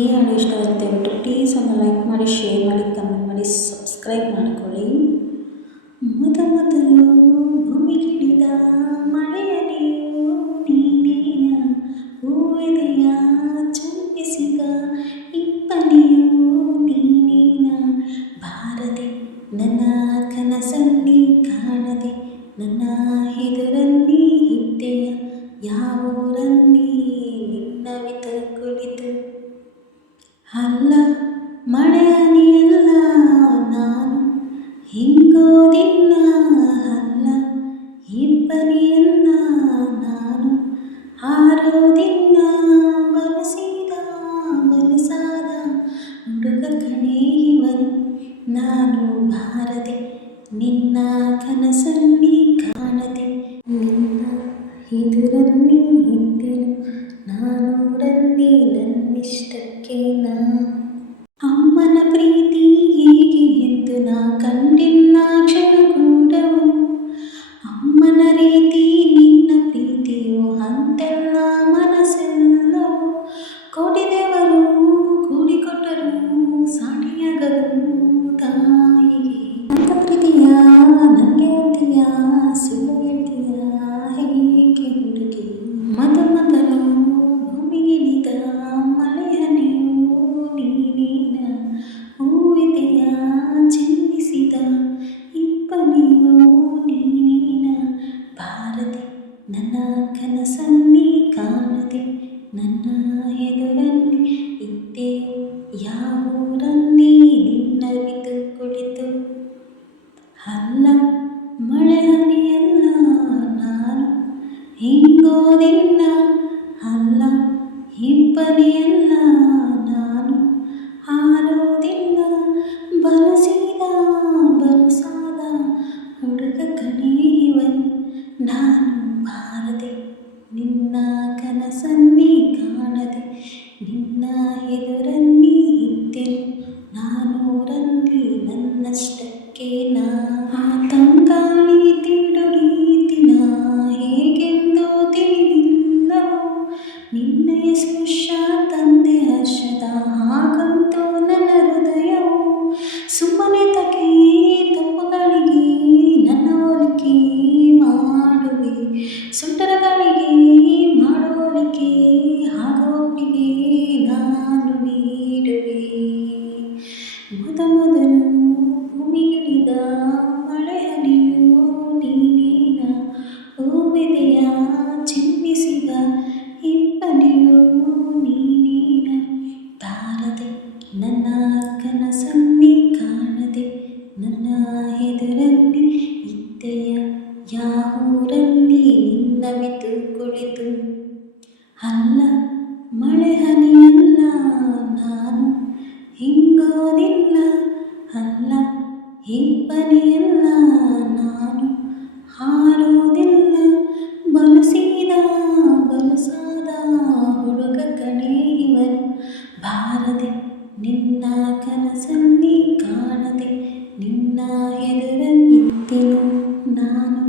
ಈ ಹಾಡು ಇಷ್ಟ ಆಗುತ್ತೆ ಬಿಟ್ಟು ಪ್ಲೀಸ್ ಒಂದು ಲೈಕ್ ಮಾಡಿ, ಶೇರ್ ಮಾಡಿ, ಕಮೆಂಟ್ ಮಾಡಿ, ಸಬ್ಸ್ಕ್ರೈಬ್ ಮಾಡ್ಕೊಳ್ಳಿ. ಮೊದಲು ಭೂಮಿಗಿಳಿದ ಮಳೆಯ ನೀರು ನೀನೇನ, ಹೂವೆದೆಯ ಚುಂಬಿಸಿದ ಇಬ್ಬನಿಯು ನೀನೇನ, ಬಾರದೆ ನನ್ನ ಕನಸಲ್ಲಿ ಕಾಣದೆ ನನ್ನ ಎದುರಲ್ಲಿ ಇದ್ದೆಯ, ಯಾವೂರಲ್ಲಿ ನಿನ್ನವಿತ ಕುಳಿತು. ಅಲ್ಲ ಮಳೆಯ ಹನಿಯಲ್ಲ ನಾನು ಹಿಂಗೋದಿಲ್ಲ, ಅಲ್ಲ ಇಬ್ಬನಿಯಲ್ಲ ನಾನು ಹಾರೋದಿಲ್ಲ, ಬಲಸಾದ ಹುಡುಗ ಕಣೆ ಇವನು ನಾನು, ಬಾರದೆ ನಿನ್ನ ಕನಸಲ್ಲಿ ಕಾಣದೆ ನಿನ್ನ ಎದುರಲ್ಲಿ ಇದ್ದೆನು, ನಾನೂರಲ್ಲಿ ನನ್ನಿಷ್ಟಕ್ಕೆ ನಾ. ಅಮ್ಮನ ಪ್ರೀತಿ ಹೇಗೆ ಎಂದು ನಾ ಕಂಡಿಲ್ಲ ಕ್ಷಣ ಕೂಡವು, ಅಮ್ಮನ ರೀತಿ ನಿನ್ನ ಪ್ರೀತಿಯು ಅಂತೆಲ್ಲ ಮನಸ್ಸೆಲ್ಲವೂ, ಕೋಟಿದೇವರು ಕೂಡಿಕೊಟ್ಟರು ಸಾಟಿಯಾಗಲು ತಾಯಿಗೆ, ಅಂತ ಪ್ರೀತಿಯ ನನಗೆ ಅಂತೀಯ ಸುಳ್ಳು ಹೇಳ್ತೀಯ ಹೇಗೆ ಹುಡುಗಿ. ಮೊದಲು ಭೂಮಿಗಿಳಿದ ಮಳೆಯ ನೀವು ನೀನೇನ, ಹೂವಿದೆಯ ಚಿಮ್ಮಿಸಿದ ಇಬ್ಬನಿಯು ನೀನೇನ, ಬಾರದೆ ನನ್ನ ಕನಸಲ್ಲಿ ಕಾಣದೆ ನನ್ನ ಎದುರಲ್ಲಿ ಇದ್ದೆ, ಯಾವೂರಲ್ಲಿ ನಿನ್ನವಿದು ಕುಳಿತು. ಅಲ್ಲ ಮಳೆ ಹನಿಯಲ್ಲ ನಾನು ಹಿಂಗೋದಿಲ್ಲ, ಅಲ್ಲ ಇಬ್ಬನಿಯಲ್ಲ ನಾನು ಹಾರೋದಿಲ್ಲ, ಬಲಸಾದ ಹುಡುಗ ಕಣೆ ಇವನು ನಾನು, ಬಾರದೆ ನಿನ್ನ ಕನಸಲ್ಲಿ ಕಾಣದೆ ನಿನ್ನ ಎದುರಲ್ಲಿ ಇದ್ದೆನು, ನಾನೂರಲ್ಲಿ ನನ್ನಷ್ಟಕ್ಕೆ ನಾ. ಆ ತಂಗಾಳಿ ತಿರುಳೀತಿನ ಹೇಗೆಂದು ತಿಳಿದಿಲ್ಲವೋ, ನಿನ್ನಯ ಸ್ಪರ್ಶ ತಂದೆ ಹರ್ಷದ ಹಾಗಂತೂ ನನ್ನ ಹೃದಯವು, ಸುಮ್ಮನೆ ತಕೆ ತಪ್ಪುಗಳಿಗೆ ನನ್ನ ಹೋಲಿಕೆ ಮಾಡುವೆ, ಸುಂಟರಗಳಿಗೆ ಮಾಡೋಲಿಕೆ ಆಗ ಒಪ್ಪಿಗೆ ನಾನು ನೀಡುವೆ. ಮೊದಲು ಭೂಮಿಗಿಳಿದ ಮಳೆ ಹನಿಯು ನೀನೇನ, ಹೂವೆದೆಯ ಚಿಮ್ಮಿಸಿದ ಇಬ್ಬನಿಯು ನೀನೇನ, ಬಾರದೆ ನನ್ನ ಕನಸಲ್ಲಿ ಕಾಣದೆ ನನ್ನ ಎದುರಲ್ಲಿ ಇದ್ದೆಯ, ಯಾವೂರಲ್ಲಿ ನಿನ್ನವಿತು ಕುಳಿತು. ಅಲ್ಲ ಮಳೆ ಹನಿಯಲ್ಲ ನಾನು ಹಿಂಗೋದಿಲ್ಲ, ಅಲ್ಲ ಇಬ್ಬನಿಯಲ್ಲ ನಾನು ಹಾರೋದಿಲ್ಲ, ಬಲಸಾದ ಹುಡುಗ ಕಣೆ ಇವನು, ಬಾರದೆ ನಿನ್ನ ಕನಸಲ್ಲಿ ಕಾಣದೆ ನಿನ್ನ ಎದುರಲ್ಲಿ ಇದ್ದೆನು ನಾನು.